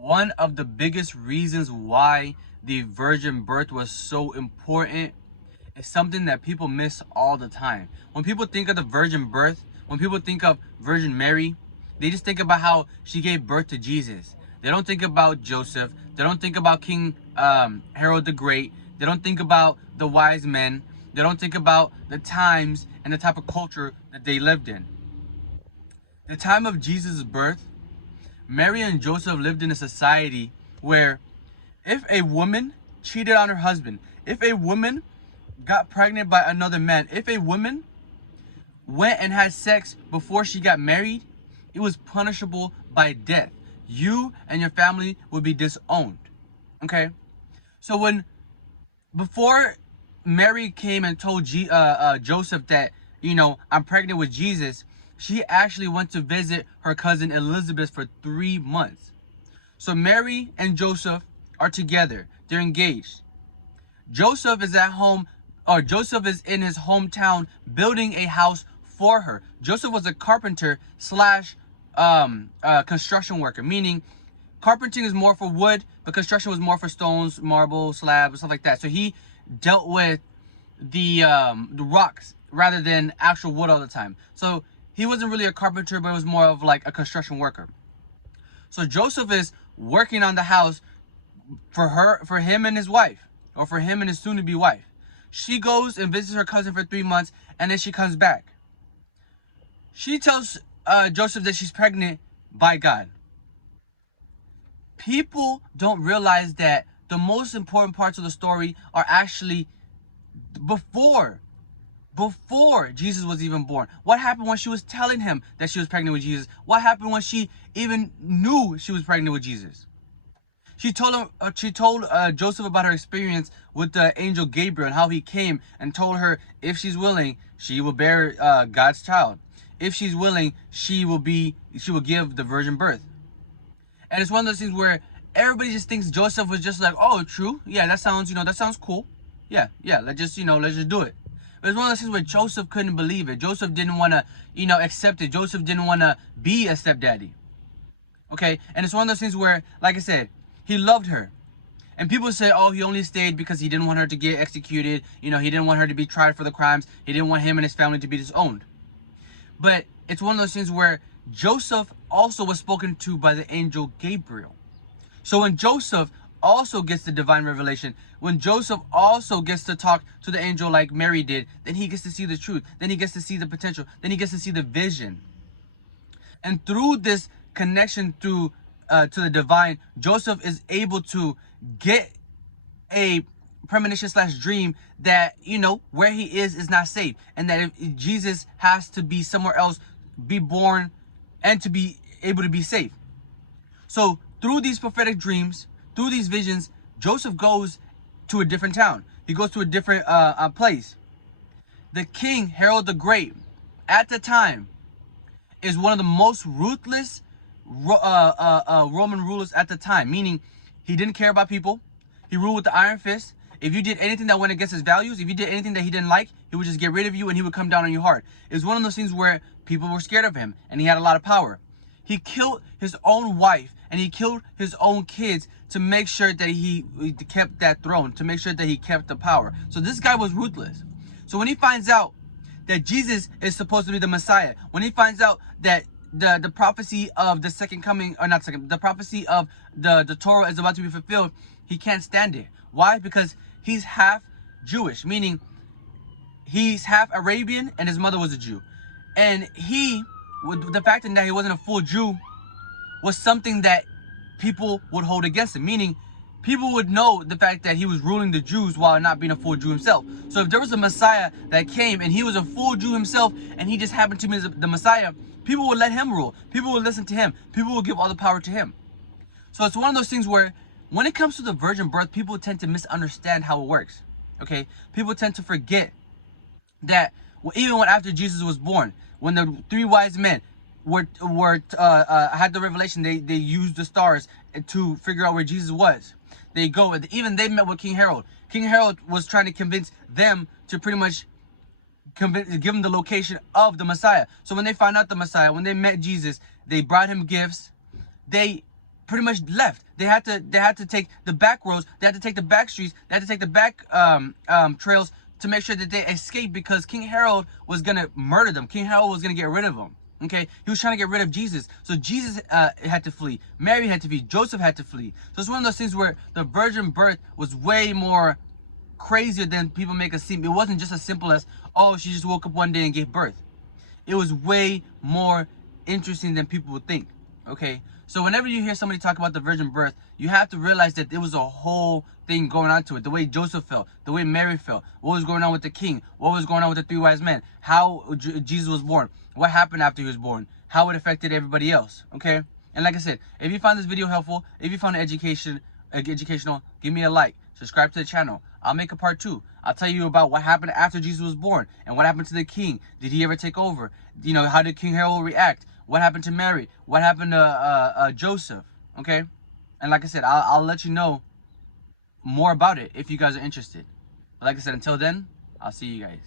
One of the biggest reasons why the virgin birth was so important is something that people miss all the time. When people think of the virgin birth, when people think of Virgin Mary, they just think about how she gave birth to Jesus. They don't think about Joseph. They don't think about King Herod the Great. They don't think about the wise men. They don't think about the times and the type of culture that they lived in. The time of Jesus' birth, Mary and Joseph lived in a society where if a woman cheated on her husband, if a woman got pregnant by another man, if a woman went and had sex before she got married, it was punishable by death. You and your family would be disowned. Okay? So before Mary came and told Joseph that, I'm pregnant with Jesus, she actually went to visit her cousin Elizabeth for 3 months. So Mary and Joseph are together. They're engaged. Joseph is at home, or Joseph is in his hometown building a house for her. Joseph was a carpenter slash construction worker, meaning carpenting is more for wood, but construction was more for stones, marble, slab, stuff like that. So he dealt with the rocks rather than actual wood all the time. So he wasn't really a carpenter, but it was more of like a construction worker. So Joseph is working on the house for him and his wife, or for him and his soon-to-be wife. She goes and visits her cousin for 3 months, and then she comes back. She tells Joseph that she's pregnant by God. People don't realize that the most important parts of the story are actually before Jesus was even born. What happened when she was telling him that she was pregnant with Jesus? What happened when she even knew she was pregnant with Jesus? She told him. She told Joseph about her experience with the angel Gabriel and how he came and told her if she's willing, she will bear God's child. If she's willing, she will give the virgin birth. And it's one of those things where everybody just thinks Joseph was just like, oh, true, yeah, that sounds cool, yeah, let's just do it. But it's one of those things where Joseph couldn't believe it. Joseph didn't want to, accept it. Joseph didn't want to be a stepdaddy. Okay, and it's one of those things where, like I said, he loved her. And people say, oh, he only stayed because he didn't want her to get executed. He didn't want her to be tried for the crimes. He didn't want him and his family to be disowned. But it's one of those things where Joseph also was spoken to by the angel Gabriel. So when Joseph also gets the divine revelation, when Joseph also gets to talk to the angel like Mary did, then he gets to see the truth. Then he gets to see the potential. Then he gets to see the vision. And through this connection to the divine, Joseph is able to get a premonition slash dream that, where he is not safe. And that if Jesus has to be somewhere else, be born, and to be able to be safe. So through these prophetic dreams, through these visions, Joseph goes to a different town. He goes to a different place. The king, Herod the Great, at the time, is one of the most ruthless Roman rulers at the time. Meaning, he didn't care about people. He ruled with the iron fist. If you did anything that went against his values, if you did anything that he didn't like, he would just get rid of you and he would come down on your heart. It was one of those things where people were scared of him and he had a lot of power. He killed his own wife and he killed his own kids to make sure that he kept that throne, to make sure that he kept the power. So this guy was ruthless. So when he finds out that Jesus is supposed to be the Messiah, when he finds out that the prophecy of the second coming, or not second, the prophecy of the Torah is about to be fulfilled, he can't stand it. Why? Because he's half Jewish, meaning he's half Arabian and his mother was a Jew. And with the fact that he wasn't a full Jew, was something that people would hold against him, meaning people would know the fact that he was ruling the Jews while not being a full Jew himself. So if there was a Messiah that came and he was a full Jew himself and he just happened to be the Messiah, people would let him rule. People would listen to him. People would give all the power to him. So it's one of those things where when it comes to the virgin birth, people tend to misunderstand how it works. Okay? People tend to forget that even when after Jesus was born, when the three wise men had the revelation, they used the stars to figure out where Jesus was. They go, even they met with King Herod. King Herod was trying to convince them to pretty much give them the location of the Messiah. So when they found out the Messiah, when they met Jesus, they brought him gifts. They pretty much left. They had to take the back roads. They had to take the back streets. They had to take the back trails to make sure that they escaped, because King Herod was gonna murder them. King Herod was gonna get rid of them. Okay, he was trying to get rid of Jesus. So Jesus had to flee. Mary had to flee. Joseph had to flee. So it's one of those things where the virgin birth was way more crazier than people make it seem. It wasn't just as simple as, oh, she just woke up one day and gave birth. It was way more interesting than people would think. Okay, so whenever you hear somebody talk about the virgin birth, you have to realize that there was a whole thing going on to it. The way Joseph felt, the way Mary felt, what was going on with the king, what was going on with the three wise men, how Jesus was born, what happened after he was born, how it affected everybody else. Okay, and like I said, if you found this video helpful, if you found it educational, give me a like, subscribe to the channel. I'll make a part 2. I'll tell you about what happened after Jesus was born and what happened to the king. Did he ever take over? You know, how did King Herod react? What happened to Mary? What happened to Joseph? Okay, and like I said, I'll let you know more about it if you guys are interested. But like I said, until then, I'll see you guys.